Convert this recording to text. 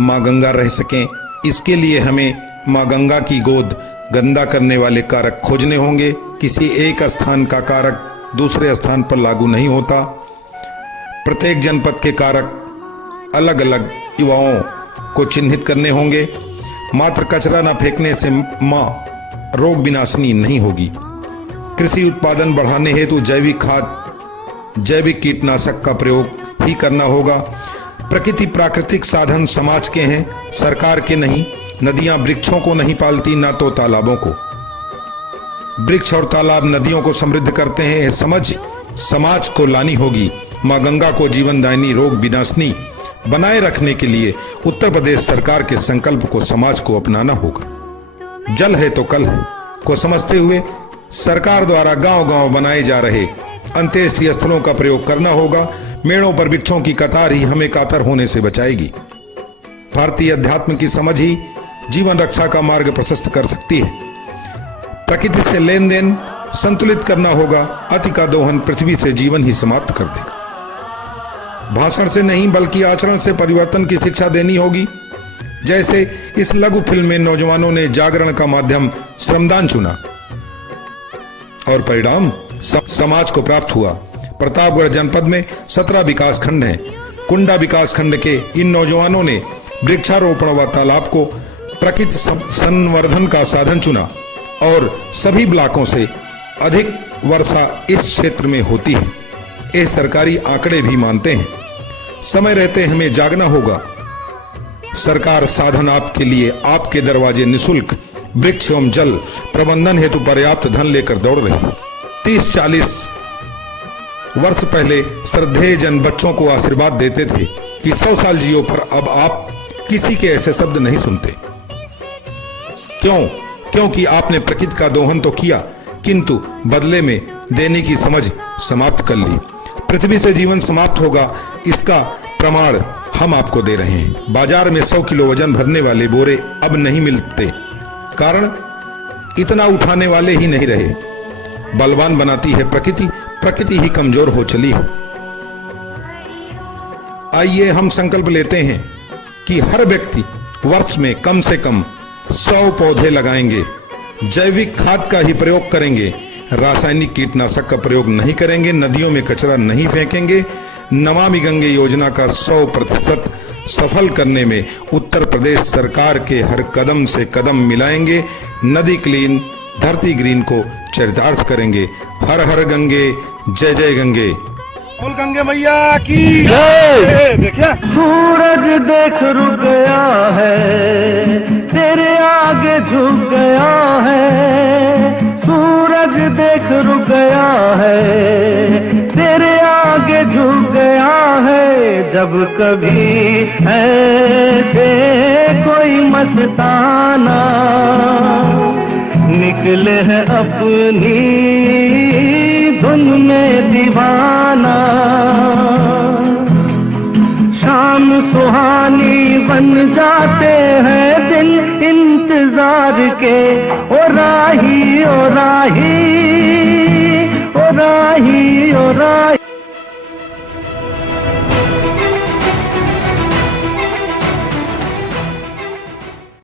माँ गंगा रह सकें, इसके लिए हमें माँ गंगा की गोद गंदा करने वाले कारक खोजने होंगे। किसी एक स्थान का कारक दूसरे स्थान पर लागू नहीं होता। प्रत्येक जनपद के कारक अलग अलग युवाओं को चिन्हित करने होंगे। मात्र कचरा न फेंकने से माँ रोग विनाशिनी नहीं होगी। कृषि उत्पादन बढ़ाने हेतु जैविक खाद, जैविक कीटनाशक का प्रयोग ही करना होगा। प्रकृति प्राकृतिक साधन समाज के हैं, सरकार के नहीं। नदियां वृक्षों को नहीं पालती, ना तो तालाबों को। वृक्ष और तालाब नदियों को समृद्ध करते हैं। यह समझ समाज को लानी होगी। माँ गंगा को जीवनदायिनी, रोग विनाशिनी बनाए रखने के लिए उत्तर प्रदेश सरकार के संकल्प को समाज को अपनाना होगा। जल है तो कल है को समझते हुए सरकार द्वारा गांव-गांव बनाए जा रहे अंत्येष्टि स्थलों का प्रयोग करना होगा। मेड़ों पर वृक्षों की कतार ही हमें कातर होने से बचाएगी। भारतीय अध्यात्म की समझ ही जीवन रक्षा का मार्ग प्रशस्त कर सकती है। प्रकृति से लेन देन संतुलित करना होगा। अति का दोहन पृथ्वी से जीवन ही समाप्त कर देगा। भाषण से नहीं बल्कि आचरण से परिवर्तन की शिक्षा देनी होगी। जैसे इस लघु फिल्म में नौजवानों ने जागरण का माध्यम श्रमदान चुना और परिणाम समाज को प्राप्त हुआ। प्रतापगढ़ जनपद में 17 विकास खंड हैं। कुंडा विकास खंड के इन नौजवानों ने वृक्षारोपण व तालाब को प्रकृति संवर्धन का साधन चुना और सभी ब्लॉकों से अधिक वर्षा इस क्षेत्र में होती है। ये सरकारी आंकड़े भी मानते हैं। समय रहते हमें जागना होगा। सरकार साधन आपके लिए आपके दरवाजे निशुल्क वृक्ष एवं जल प्रबंधन हेतु पर्याप्त धन लेकर दौड़ रही है। 30-40 वर्ष पहले श्रद्धेय जन बच्चों को आशीर्वाद देते थे कि 100 साल जियो, पर अब आप किसी के ऐसे शब्द नहीं सुनते। क्यों? क्योंकि आपने प्रकृति का दोहन तो किया, किंतु बदले में देने की समझ समाप्त कर ली। पृथ्वी से जीवन समाप्त होगा, इसका प्रमाण हम आपको दे रहे हैं। बाजार में 100 किलो वजन भरने वाले बोरे अब नहीं मिलते। कारण इतना उठाने वाले ही नहीं रहे। बलवान बनाती है प्रकृति, प्रकृति ही कमजोर हो चली है। आइए हम संकल्प लेते हैं कि हर व्यक्ति वर्ष में कम से कम 100 पौधे लगाएंगे। जैविक खाद का ही प्रयोग करेंगे। रासायनिक कीटनाशक का प्रयोग नहीं करेंगे। नदियों में कचरा नहीं फेंकेंगे। नमामि गंगे योजना का 100% सफल करने में उत्तर प्रदेश सरकार के हर कदम से कदम मिलाएंगे। नदी क्लीन, धरती ग्रीन को चरितार्थ करेंगे। हर हर गंगे, जय जय गंगे। बोल गंगे मैया की जय। देखिए सूरज देख रुक गया है, तेरे आगे झुक गया है। सूरज देख रुक गया है, तेरे आगे झुक गया है। जब कभी ऐसे कोई मस्ताना निकले है अपनी धुन में दीवाना, शाम सुहानी बन जाते हैं दिन इंतजार के। ओ राही, ओ राही, ओ राही, ओ राही।